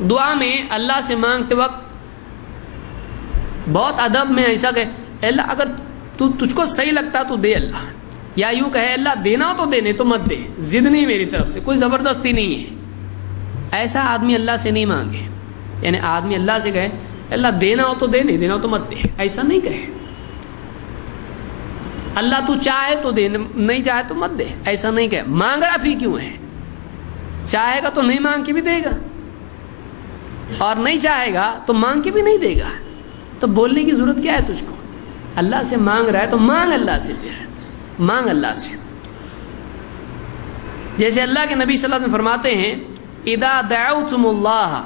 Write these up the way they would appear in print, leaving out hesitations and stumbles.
دعا میں اللہ سے مانگتے وقت بہت ادب میں ایسا کہ اللہ اگر تجھ کو صحیح لگتا تو دے اللہ، یا یوں کہے اللہ دینا تو دے، نہیں تو مت دے، ضد نہیں میری طرف سے، کوئی زبردستی نہیں ہے. ایسا آدمی اللہ سے نہیں مانگے. یعنی آدمی اللہ سے کہے اللہ دینا ہو تو دے، نہیں دینا ہو تو مت دے، ایسا نہیں کہے. اللہ تو چاہے تو دے، نہیں چاہے تو مت دے، ایسا نہیں کہے. مانگ رہا پھر کیوں ہے؟ چاہے گا تو نہیں مانگ کے بھی دے گا، اور نہیں چاہے گا تو مانگ کے بھی نہیں دے گا. تو بولنے کی ضرورت کیا ہے تجھ کو؟ اللہ سے مانگ رہا ہے تو مانگ اللہ سے، پھر مانگ اللہ سے. جیسے اللہ کے نبی صلی اللہ علیہ وسلم فرماتے ہیں اذا دعوتم اللہ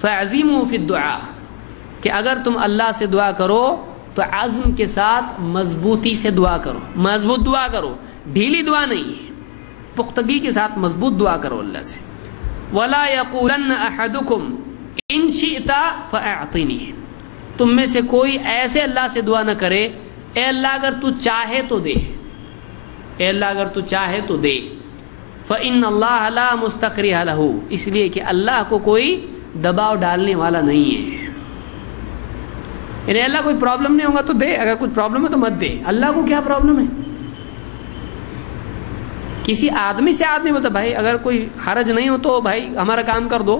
فعزموا فی الدعاء، کہ اگر تم اللہ سے دعا کرو تو عزم کے ساتھ مضبوطی سے دعا کرو، مضبوط دعا کرو، ڈھیلی دعا نہیں ہے، پختگی کے ساتھ مضبوط دعا کرو اللہ سے. ولا یقولن احدکم ان شئت فاعطنی، تم میں سے کوئی ایسے اللہ سے دعا نہ کرے اے اللہ اگر تو چاہے تو دے، اے اللہ اگر تو چاہے تو دے. فإن اللہ لا مستکرہ لہ، اس لیے کہ اللہ کو کوئی دباؤ ڈالنے والا نہیں ہے. یعنی اللہ کوئی پرابلم نہیں ہوگا تو دے، اگر کچھ پرابلم ہے تو مت دے. اللہ کو کیا پرابلم ہے؟ کسی آدمی سے آدمی بولتا بھائی اگر کوئی حرج نہیں ہو تو بھائی ہمارا کام کر دو،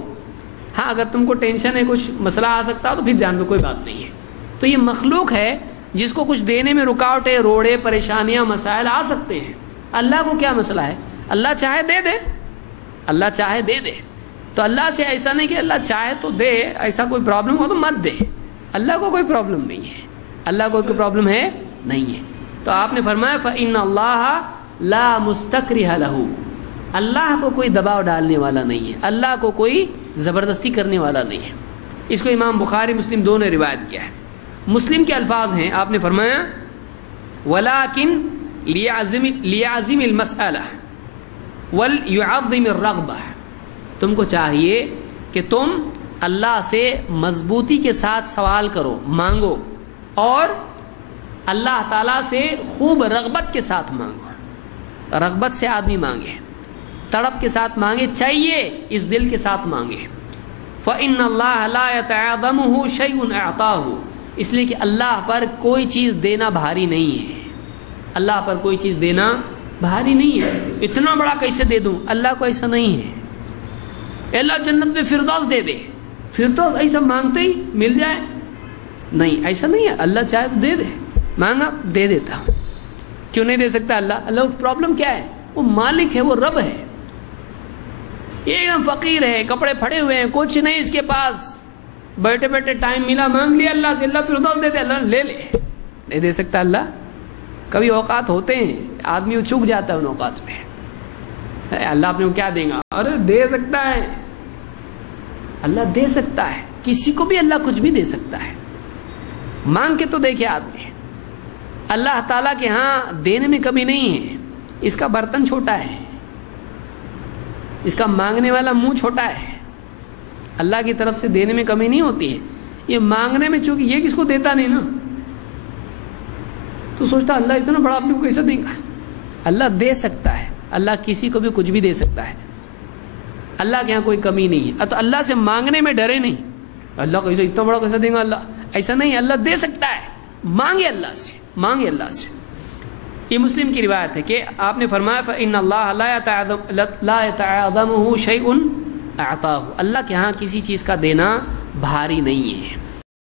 ہاں اگر تم کو ٹینشن ہے کچھ مسئلہ آ سکتا تو پھر جان دو، کوئی بات نہیں ہے. تو یہ مخلوق ہے جس کو کچھ دینے میں رکاوٹیں، روڑے، پریشانیاں، مسائل آ سکتے ہیں. اللہ کو کیا مسئلہ ہے؟ اللہ چاہے دے دے، اللہ چاہے دے دے. تو اللہ سے ایسا نہیں کہ اللہ چاہے تو دے، ایسا کوئی پرابلم ہو تو مت دے. اللہ کو کوئی پرابلم نہیں ہے، اللہ کو کوئی پرابلم ہے نہیں ہے. تو آپ نے فرمایا فإن اللہ لا مستکرہ لہ، اللہ کو کوئی دباؤ ڈالنے والا نہیں ہے، اللہ کو کوئی زبردستی کرنے والا نہیں ہے. اس کو امام بخاری مسلم دونوں نے روایت کیا ہے. مسلم کے الفاظ ہیں، آپ نے فرمایا ولیکن لیعزم المسئلہ ولیعظم الرغبہ، تم کو چاہیے کہ تم اللہ سے مضبوطی کے ساتھ سوال کرو، مانگو، اور اللہ تعالیٰ سے خوب رغبت کے ساتھ مانگو. رغبت سے آدمی مانگے، تڑپ کے ساتھ مانگے، چاہیے اس دل کے ساتھ مانگے. فإن اللہ لا يتعاظمہ شیء اعطاہ، اس لیے کہ اللہ پر کوئی چیز دینا بھاری نہیں ہے، اللہ پر کوئی چیز دینا بھاری نہیں ہے. اتنا بڑا کیسے دے دوں؟ اللہ کو ایسا نہیں ہے. اللہ جنت میں فردوس دے دے، فردوس ایسا مانگتے ہی مل جائے، نہیں ایسا نہیں ہے. اللہ چاہے تو دے دے، مانگا دے دیتا. کیوں نہیں دے سکتا اللہ؟ اللہ کو پرابلم کیا ہے؟ وہ مالک ہے، وہ رب ہے. یہ ایک دم فقیر ہے، کپڑے پھڑے ہوئے ہیں، کچھ نہیں اس کے پاس، بیٹھے بیٹھے ٹائم ملا مانگ لیا اللہ سے، اللہ فردوس دے دے، اللہ لے لے. نہیں دے سکتا اللہ. کبھی اوقات ہوتے ہیں آدمی چک جاتا ہے ان اوقات میں، اللہ اپنے کو کیا دیں گا؟ ارے دے سکتا ہے، اللہ دے سکتا ہے، کسی کو بھی اللہ کچھ بھی دے سکتا ہے. مانگ کے تو دیکھے آدمی، اللہ تعالیٰ کے ہاں دینے میں کمی نہیں ہے. اس کا برتن چھوٹا ہے، اس کا مانگنے والا منہ چھوٹا ہے، اللہ کی طرف سے دینے میں کمی نہیں ہوتی ہے. یہ مانگنے میں چونکہ یہ کس کو دیتا نہیں نا، تو سوچتا اللہ اتنا بڑا اپنے کو کیسے دے گا؟ اللہ دے سکتا ہے، اللہ کسی کو بھی کچھ بھی دے سکتا ہے، اللہ کے یہاں کوئی کمی نہیں ہے. تو اللہ سے مانگنے میں ڈرے نہیں، اللہ کو اتنا بڑا کیسے دے گا اللہ، ایسا نہیں. اللہ دے سکتا ہے، مانگے اللہ سے، مانگے اللہ سے. یہ مسلم کی روایت ہے کہ آپ نے فرمایا فإن اللہ لا يتعاظمہ شیء اعطاہ، اللہ کے ہاں کسی چیز کا دینا بھاری نہیں ہے.